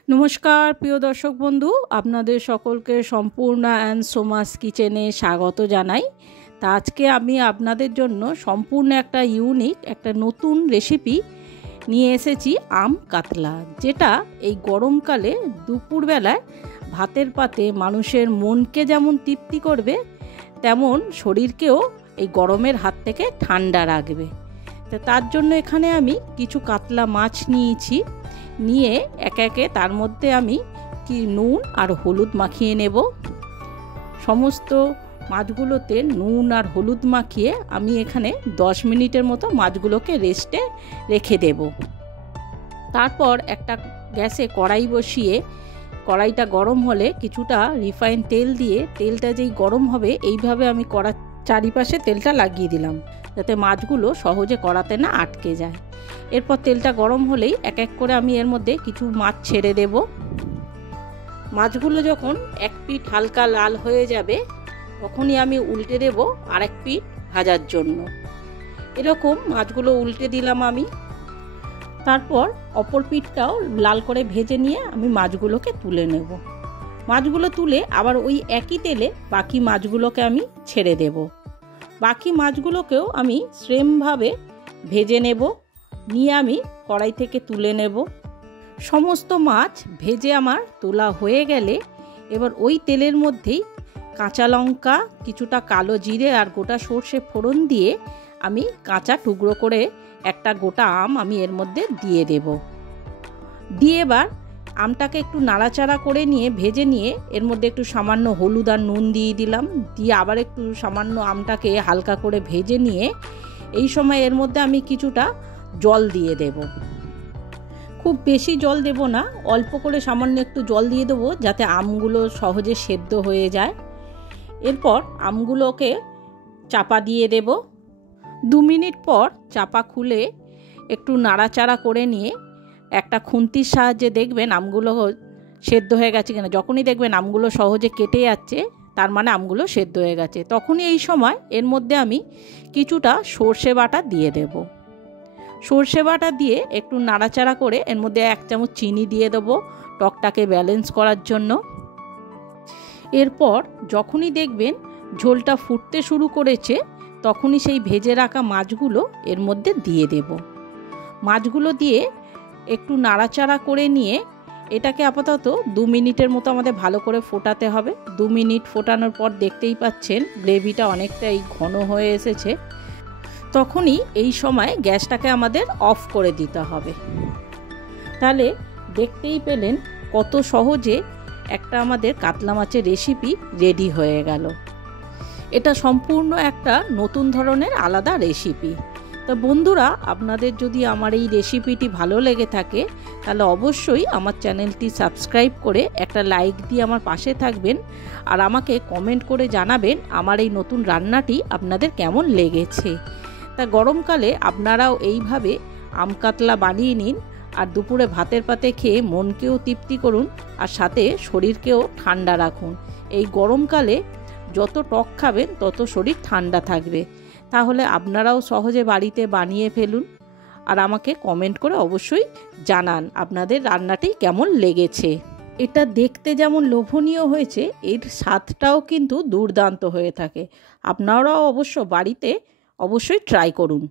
নমস্কার প্রিয় দর্শক বন্ধু, আপনাদের সকলকে সম্পূর্ণা অ্যান্ড সোমাস কিচেনে স্বাগত জানাই। তা আজকে আমি আপনাদের জন্য সম্পূর্ণ একটা ইউনিক একটা নতুন রেসিপি নিয়ে এসেছি, আম কাতলা, যেটা এই গরমকালে দুপুরবেলায় ভাতের পাতে মানুষের মনকে যেমন তৃপ্তি করবে, তেমন শরীরকেও এই গরমের হাত থেকে ঠান্ডা রাখবে। তো তার জন্য এখানে আমি কিছু কাতলা মাছ নিয়েছি, নিয়ে একে একে তার মধ্যে আমি নুন আর হলুদ মাখিয়ে নেব। সমস্ত মাছগুলোতে নুন আর হলুদ মাখিয়ে আমি এখানে 10 মিনিটের মতো মাছগুলোকে রেস্টে রেখে দেব। তারপর একটা গ্যাসে কড়াই বসিয়ে কড়াইটা গরম হলে কিছুটা রিফাইন তেল দিয়ে, তেলটা যেই গরম হবে এইভাবে আমি কড়ার চারিপাশে তেলটা লাগিয়ে দিলাম, যাতে মাছগুলো সহজে কড়াতে না আটকে যায়। এরপর তেলটা গরম হলেই এক এক করে আমি এর মধ্যে কিছু মাছ ছেড়ে দেব। মাছগুলো যখন এক পিঠ হালকা লাল হয়ে যাবে তখনই আমি উল্টে দেব আরেক পিঠ ভাজার জন্য। এরকম মাছগুলো উল্টে দিলাম আমি। তারপর অপর পিঠটাও লাল করে ভেজে নিয়ে আমি মাছগুলোকে তুলে নেব। মাছগুলো তুলে আবার ওই একই তেলে বাকি মাছগুলোকে আমি ছেড়ে দেব। বাকি মাছগুলোকেও আমি সেমভাবে ভেজে নেব, নিয়ে আমি কড়াই থেকে তুলে নেব। সমস্ত মাছ ভেজে আমার তোলা হয়ে গেলে এবার ওই তেলের মধ্যেই কাঁচা লঙ্কা, কিছুটা কালো জিরে আর গোটা সর্ষে ফোড়ন দিয়ে আমি কাঁচা টুকরো করে একটা গোটা আম আমি এর মধ্যে দিয়ে দেব। দিয়ে এবার আমটাকে একটু নাড়াচাড়া করে নিয়ে ভেজে নিয়ে এর মধ্যে একটু সামান্য হলুদ আর নুন দিয়ে দিলাম। দিয়ে আবার একটু সামান্য আমটাকে হালকা করে ভেজে নিয়ে এই সময় এর মধ্যে আমি কিছুটা জল দিয়ে দেব। খুব বেশি জল দেব না, অল্প করে সামান্য একটু জল দিয়ে দেবো, যাতে আমগুলো সহজে সেদ্ধ হয়ে যায়। এরপর আমগুলোকে চাপা দিয়ে দেব। 2 মিনিট পর চাপা খুলে একটু নাড়াচাড়া করে নিয়ে একটা খুন্তির সাহায্যে দেখবেন আমগুলো সেদ্ধ হয়ে গেছে কিনা। যখনই দেখবেন আমগুলো সহজে কেটে যাচ্ছে, তার মানে আমগুলো সেদ্ধ হয়ে গেছে। তখনই এই সময় এর মধ্যে আমি কিছুটা সর্ষে বাটা দিয়ে দেব। সর্ষে বাটা দিয়ে একটু নাড়াচাড়া করে এর মধ্যে 1 চামচ চিনি দিয়ে দেবো টকটাকে ব্যালেন্স করার জন্য। এরপর যখনই দেখবেন ঝোলটা ফুটতে শুরু করেছে, তখনই সেই ভেজে রাখা মাছগুলো এর মধ্যে দিয়ে দেব। মাছগুলো দিয়ে একটু নাড়াচাড়া করে নিয়ে এটাকে আপাতত 2 মিনিটের মতো আমাদের ভালো করে ফোটাতে হবে। 2 মিনিট ফোটানোর পর দেখতেই পাচ্ছেন গ্রেভিটা অনেকটাই ঘন হয়ে এসেছে। তখনই এই সময় গ্যাসটাকে আমাদের অফ করে দিতে হবে। তাহলে দেখতেই পেলেন কত সহজে একটা আমাদের কাতলা মাছের রেসিপি রেডি হয়ে গেল। এটা সম্পূর্ণ একটা নতুন ধরনের আলাদা রেসিপি। তো বন্ধুরা, আপনাদের যদি আমার এই রেসিপিটি ভালো লেগে থাকে তাহলে অবশ্যই আমার চ্যানেলটি সাবস্ক্রাইব করে একটা লাইক দিয়ে আমার পাশে থাকবেন, আর আমাকে কমেন্ট করে জানাবেন আমার এই নতুন রান্নাটি আপনাদের কেমন লেগেছে। তা গরমকালে আপনারাও এইভাবে আম কাতলা বানিয়ে নিন, আর দুপুরে ভাতের পাতে খেয়ে মনকেও তৃপ্তি করুন, আর সাথে শরীরকেও ঠান্ডা রাখুন। এই গরমকালে যত টক খাবেন তত শরীর ঠান্ডা থাকবে। তাহলে আপনারাও সহজে বাড়িতে বানিয়ে ফেলুন, আর আমাকে কমেন্ট করে অবশ্যই জানান আপনাদের রান্নাটি কেমন লেগেছে। এটা দেখতে যেমন লোভনীয় হয়েছে, এর স্বাদটাও কিন্তু দুর্দান্ত হয়ে থাকে। আপনারাও অবশ্য বাড়িতে অবশ্যই ট্রাই করুন।